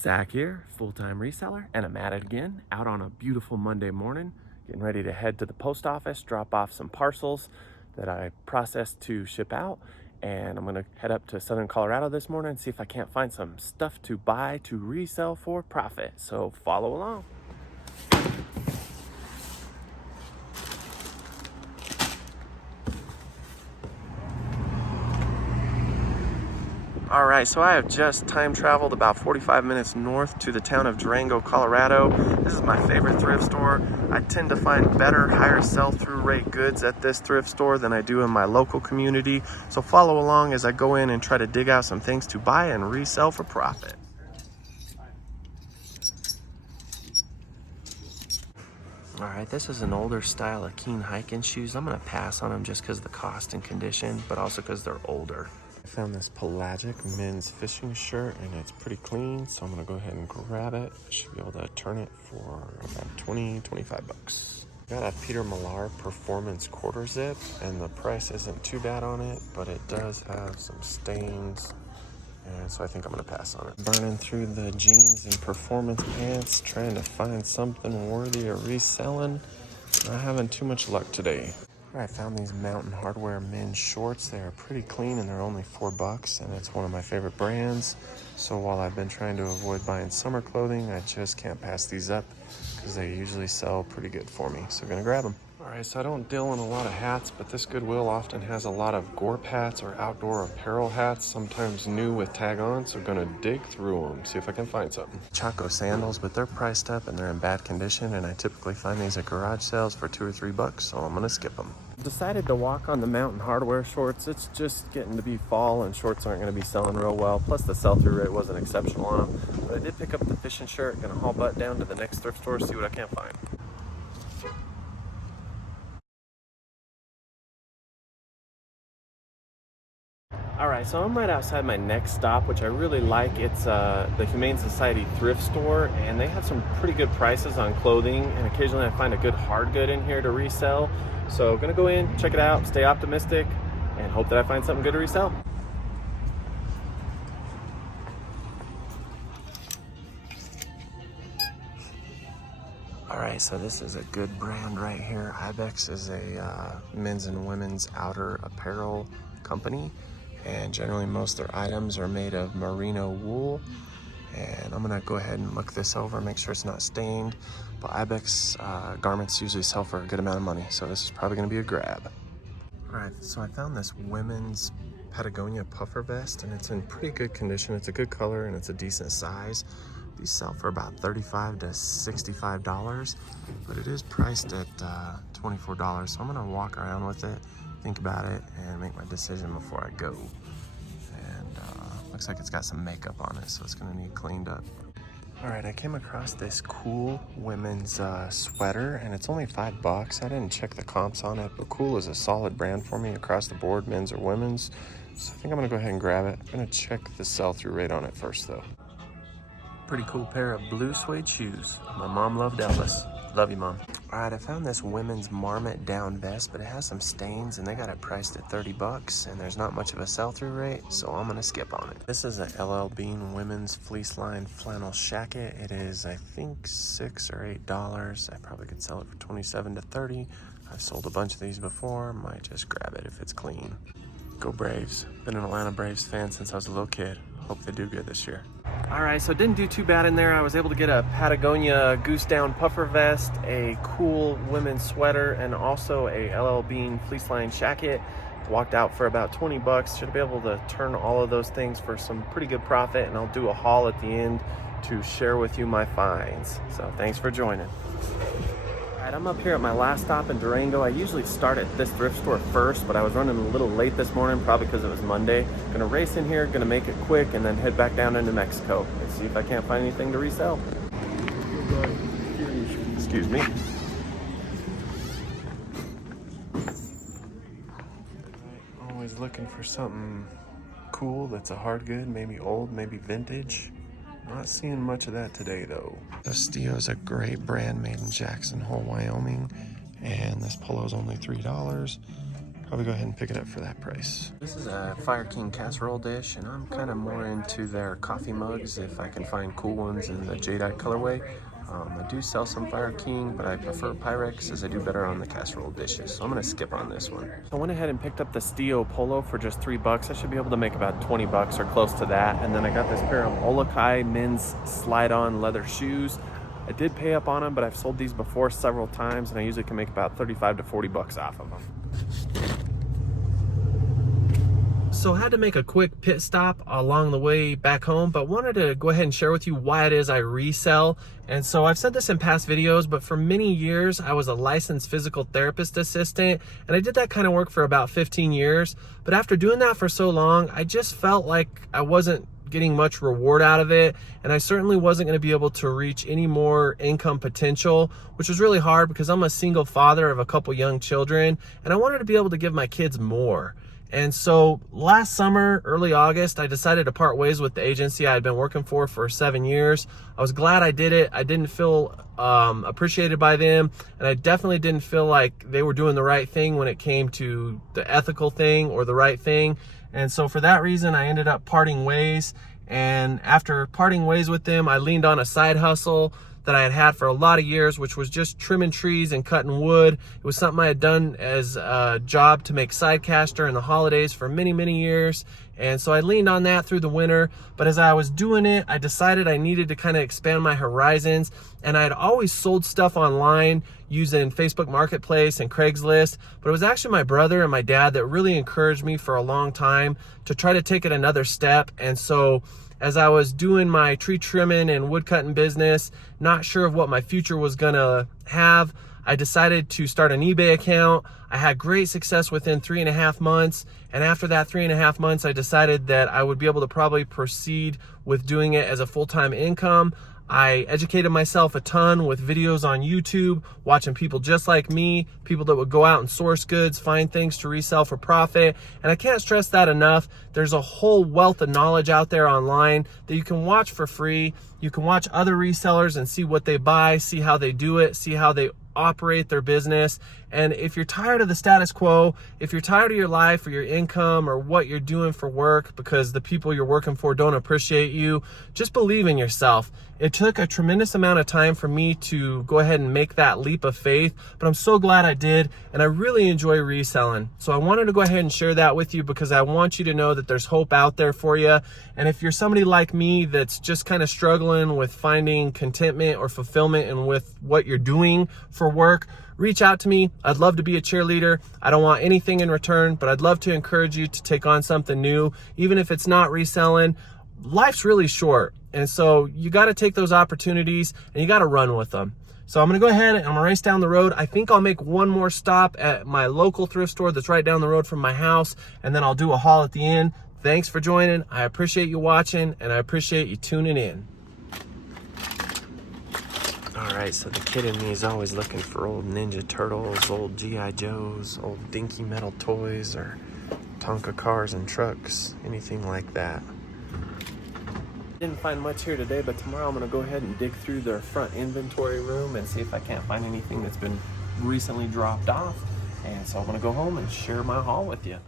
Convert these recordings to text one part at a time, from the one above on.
Zach here, full-time reseller, and I'm at it again, out on a beautiful Monday morning, getting ready to head to the post office, drop off some parcels that I processed to ship out, and I'm gonna head up to Southern Colorado this morning and see if I can't find some stuff to buy to resell for profit. So follow along. All right, so I have just time traveled about 45 minutes north to the town of Durango, Colorado. This is my favorite thrift store. I tend to find better, higher sell-through rate goods at this thrift store than I do in my local community. So follow along as I go in and try to dig out some things to buy and resell for profit. All right, this is an older style of Keen hiking shoes. I'm gonna pass on them just because of the cost and condition, but also because they're older. I found this pelagic men's fishing shirt and it's pretty clean, so I'm gonna go ahead and grab it. I should be able to turn it for about 20-25 bucks. Got a Peter Millar Performance quarter zip, and the price isn't too bad on it, but it does have some stains, and so I think I'm gonna pass on it. Burning through the jeans and performance pants, trying to find something worthy of reselling. Not having too much luck today. I found these Mountain Hardwear men's shorts. They are pretty clean and they're only $4, and it's one of my favorite brands. So while I've been trying to avoid buying summer clothing, I just can't pass these up because they usually sell pretty good for me. So I'm gonna grab them. All right, so I don't deal in a lot of hats, but this Goodwill often has a lot of Gorp hats or outdoor apparel hats, sometimes new with tag on, so I'm gonna dig through them, see if I can find something. Chaco sandals, but they're priced up and they're in bad condition, and I typically find these at garage sales for $2 or $3, so I'm gonna skip them. Decided to walk on the Mountain Hardwear shorts. It's just getting to be fall and shorts aren't gonna be selling real well, plus the sell-through rate wasn't exceptional on them. But I did pick up the fishing shirt, gonna haul butt down to the next thrift store, see what I can find. All right, so I'm right outside my next stop, which I really like. It's the Humane Society thrift store, and they have some pretty good prices on clothing, and occasionally I find a good hard good in here to resell. So gonna go in, check it out, stay optimistic, and hope that I find something good to resell. All right, so this is a good brand right here. Ibex is a men's and women's outer apparel company, and generally most of their items are made of merino wool. And I'm gonna go ahead and look this over, make sure it's not stained. But Ibex garments usually sell for a good amount of money, so this is probably gonna be a grab. All right, so I found this women's Patagonia puffer vest, and it's in pretty good condition. It's a good color and it's a decent size. These sell for about $35 to $65, but it is priced at $24. So I'm gonna walk around with it, think about it, and make my decision before I go. And looks like it's got some makeup on it, so it's gonna need cleaned up. All right, I came across this cool women's sweater, and it's only $5. I didn't check the comps on it, but Cool is a solid brand for me across the board, men's or women's. So I think I'm gonna go ahead and grab it. I'm gonna check the sell-through rate on it first though. Pretty cool pair of blue suede shoes. My mom loved Elvis. Love you, Mom. All right, I found this women's Marmot down vest, but it has some stains, and they got it priced at $30, and there's not much of a sell-through rate, so I'm gonna skip on it. This is a LL Bean women's fleece line flannel shacket. It is, I think, $6 or $8. I probably could sell it for $27 to $30. I've sold a bunch of these before. Might just grab it if it's clean. Go Braves. Been an Atlanta Braves fan since I was a little kid. Hope they do good this year. All right, so didn't do too bad in there. I was able to get a Patagonia goose down puffer vest, a cool women's sweater, and also a LL Bean fleece line shacket. Walked out for about $20. Should be able to turn all of those things for some pretty good profit, and I'll do a haul at the end to share with you my finds. So thanks for joining. All right, I'm up here at my last stop in Durango. I usually start at this thrift store first, but I was running a little late this morning, probably because it was Monday. Gonna race in here, gonna make it quick, and then head back down into Mexico and see if I can't find anything to resell. Excuse me. Always looking for something cool that's a hard good, maybe old, maybe vintage. Not seeing much of that today though. Castillo is a great brand made in Jackson Hole, Wyoming, and this polo is only $3. Probably go ahead and pick it up for that price. This is a Fire King casserole dish, and I'm kind of more into their coffee mugs if I can find cool ones in the jadeite colorway. I do sell some Fire King, but I prefer Pyrex as I do better on the casserole dishes. So I'm gonna skip on this one. So I went ahead and picked up the Stio Polo for just $3. I should be able to make about 20 bucks or close to that. And then I got this pair of Olokai men's slide-on leather shoes. I did pay up on them, but I've sold these before several times, and I usually can make about 35 to 40 bucks off of them. So I had to make a quick pit stop along the way back home, but wanted to go ahead and share with you why it is I resell. And so I've said this in past videos, but for many years, I was a licensed physical therapist assistant, and I did that kind of work for about 15 years. But after doing that for so long, I just felt like I wasn't getting much reward out of it, and I certainly wasn't going to be able to reach any more income potential, which was really hard because I'm a single father of a couple young children, and I wanted to be able to give my kids more. And so last summer, early August, I decided to part ways with the agency I had been working for 7 years. I was glad I did it. I didn't feel appreciated by them, and I definitely didn't feel like they were doing the right thing when it came to the ethical thing or the right thing. And so for that reason, I ended up parting ways. And after parting ways with them, I leaned on a side hustle that I had had for a lot of years, which was just trimming trees and cutting wood. It was something I had done as a job to make side cash during the holidays for many, many years. And so I leaned on that through the winter. But as I was doing it, I decided I needed to kind of expand my horizons. And I had always sold stuff online using Facebook Marketplace and Craigslist. But it was actually my brother and my dad that really encouraged me for a long time to try to take it another step. And so as I was doing my tree trimming and wood cutting business, not sure of what my future was gonna have, I decided to start an eBay account. I had great success within 3.5 months. And after that 3.5 months, I decided that I would be able to probably proceed with doing it as a full-time income. I educated myself a ton with videos on YouTube, watching people just like me, people that would go out and source goods, find things to resell for profit. And I can't stress that enough. There's a whole wealth of knowledge out there online that you can watch for free. You can watch other resellers and see what they buy, see how they do it, see how they operate their business. And if you're tired of the status quo, if you're tired of your life or your income or what you're doing for work because the people you're working for don't appreciate you, just believe in yourself. It took a tremendous amount of time for me to go ahead and make that leap of faith, but I'm so glad I did, and I really enjoy reselling. So I wanted to go ahead and share that with you because I want you to know that there's hope out there for you. And if you're somebody like me that's just kind of struggling with finding contentment or fulfillment in with what you're doing for work, reach out to me. I'd love to be a cheerleader. I don't want anything in return, but I'd love to encourage you to take on something new, even if it's not reselling. Life's really short. And so you got to take those opportunities and you got to run with them. So I'm going to go ahead and I'm going to race down the road. I think I'll make one more stop at my local thrift store that's right down the road from my house, and then I'll do a haul at the end. Thanks for joining. I appreciate you watching, and I appreciate you tuning in. All right, so the kid in me is always looking for old Ninja Turtles, old G.I. Joes, old dinky metal toys, or Tonka cars and trucks, anything like that. Didn't find much here today, but tomorrow I'm going to go ahead and dig through their front inventory room and see if I can't find anything that's been recently dropped off. And so I'm going to go home and share my haul with you.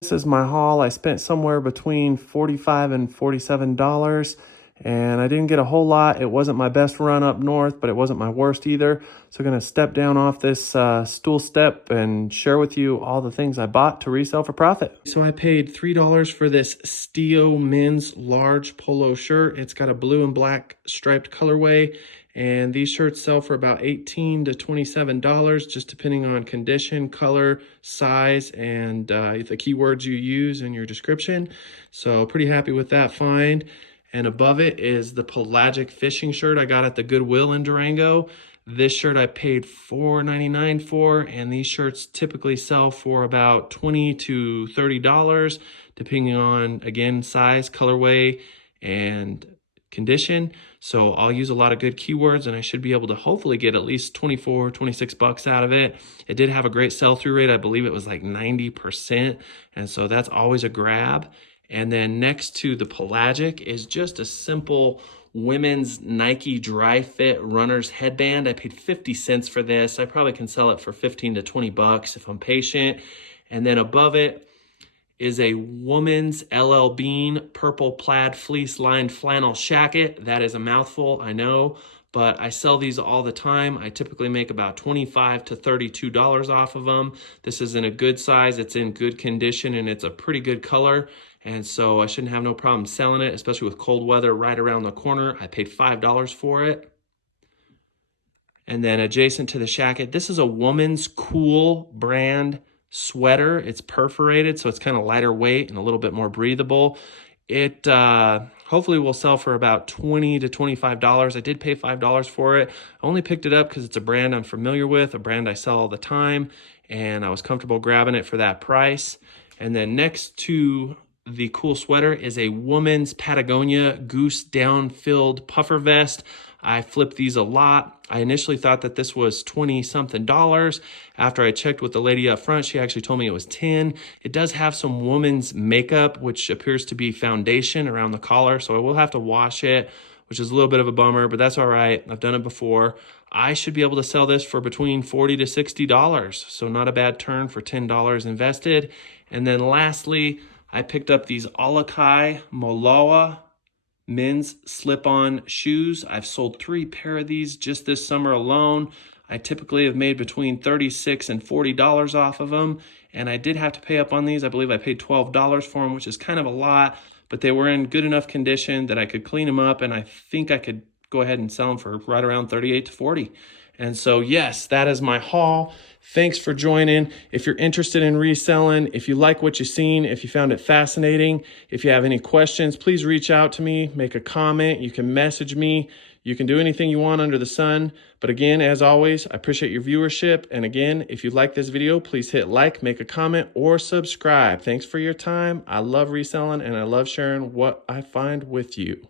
This is my haul. I spent somewhere between $45 and $47. And I didn't get a whole lot. It wasn't my best run up north, but it wasn't my worst either. So I'm going to step down off this stool step and share with you all the things I bought to resell for profit. So I paid $3 for this Stio men's large polo shirt. It's got a blue and black striped colorway. And these shirts sell for about $18 to $27, just depending on condition, color, size, and the keywords you use in your description. So pretty happy with that find. And above it is the pelagic fishing shirt I got at the Goodwill in Durango. This shirt I paid $4.99 for, and these shirts typically sell for about $20 to $30, depending on, again, size, colorway, and condition. So I'll use a lot of good keywords, and I should be able to hopefully get at least 24, 26 bucks out of it. It did have a great sell-through rate. I believe it was like 90%, and so that's always a grab. And then next to the pelagic is just a simple women's Nike Dry Fit runner's headband. I paid 50 cents for this. I probably can sell it for 15 to 20 bucks if I'm patient. And then above it is a woman's LL Bean purple plaid fleece lined flannel shacket. That is a mouthful, I know, but I sell these all the time. I typically make about $25 to $32 off of them. This is in a good size, it's in good condition, and it's a pretty good color. And so I shouldn't have no problem selling it, especially with cold weather right around the corner. I paid $5 for it. And then adjacent to the shacket, this is a woman's Cool brand sweater. It's perforated, so it's kind of lighter weight and a little bit more breathable. It hopefully will sell for about $20 to $25. I did pay $5 for it. I only picked it up because it's a brand I'm familiar with, a brand I sell all the time, and I was comfortable grabbing it for that price. And then next to the cool sweater is a woman's Patagonia Goose down-filled puffer vest. I flipped these a lot. I initially thought that this was 20 something dollars. After I checked with the lady up front, she actually told me it was 10. It does have some woman's makeup, which appears to be foundation around the collar, so I will have to wash it, which is a little bit of a bummer, but that's all right. I've done it before. I should be able to sell this for between $40 to $60, so not a bad turn for $10 invested. And then lastly, I picked up these Olakai Moloa men's slip-on shoes. I've sold 3 pair of these just this summer alone. I typically have made between $36 and $40 off of them, and I did have to pay up on these. I believe I paid $12 for them, which is kind of a lot, but they were in good enough condition that I could clean them up, and I think I could go ahead and sell them for right around $38 to $40. And so, yes, that is my haul. Thanks for joining. If you're interested in reselling, if you like what you've seen, if you found it fascinating, if you have any questions, please reach out to me, make a comment. You can message me. You can do anything you want under the sun. But again, as always, I appreciate your viewership. And again, if you like this video, please hit like, make a comment, or subscribe. Thanks for your time. I love reselling, and I love sharing what I find with you.